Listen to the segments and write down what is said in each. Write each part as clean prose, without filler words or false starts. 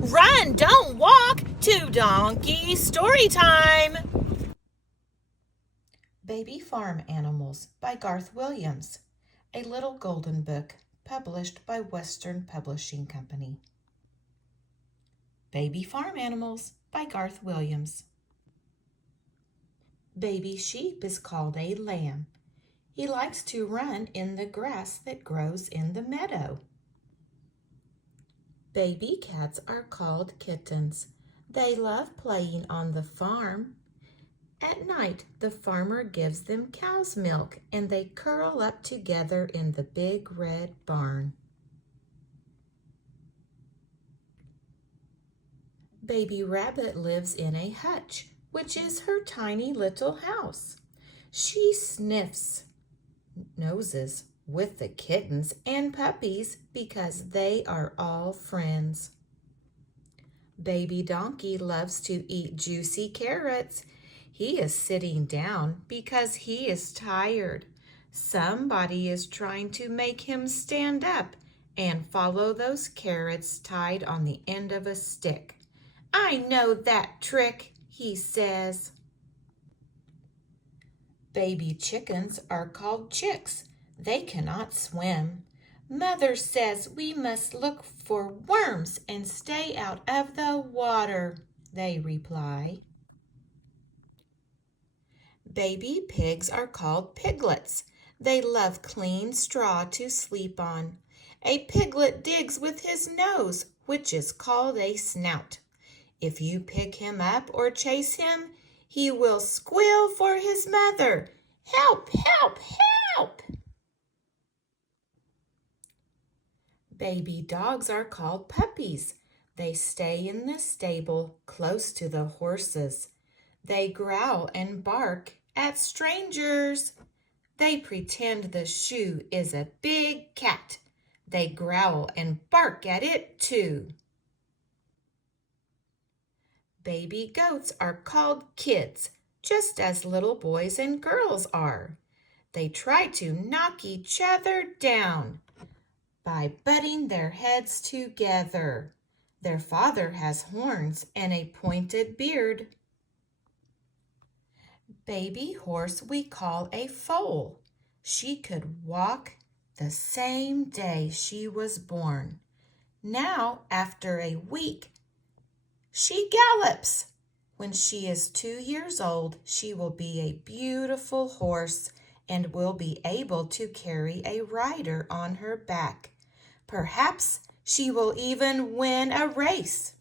Run, don't walk, to donkey story time. Baby Farm Animals by Garth Williams, a little golden book published by Western Publishing Company. Baby Farm Animals by Garth Williams. Baby sheep is called a lamb. He likes to run in the grass that grows in the meadow. Baby cats are called kittens. They love playing on the farm. At night, the farmer gives them cow's milk and they curl up together in the big red barn. Baby rabbit lives in a hutch, which is her tiny little house. She sniffs noses with the kittens and puppies because they are all friends. Baby donkey loves to eat juicy carrots. He is sitting down because he is tired. Somebody is trying to make him stand up and follow those carrots tied on the end of a stick. "I know that trick," he says. Baby chickens are called chicks. They cannot swim. Mother says we must look for worms and stay out of the water, they reply. Baby pigs are called piglets. They love clean straw to sleep on. A piglet digs with his nose, which is called a snout. If you pick him up or chase him, he will squeal for his mother. "Help, help, help!" Baby dogs are called puppies. They stay in the stable close to the horses. They growl and bark at strangers. They pretend the shoe is a big cat. They growl and bark at it too. Baby goats are called kids, just as little boys and girls are. They try to knock each other down by butting their heads together. Their father has horns and a pointed beard. Baby horse we call a foal. She could walk the same day she was born. Now, after a week, she gallops. When she is 2 years old, she will be a beautiful horse and will be able to carry a rider on her back. Perhaps she will even win a race.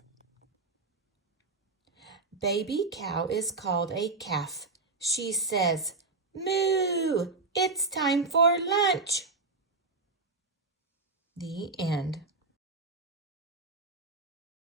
Baby cow is called a calf. She says, "Moo, it's time for lunch." The end.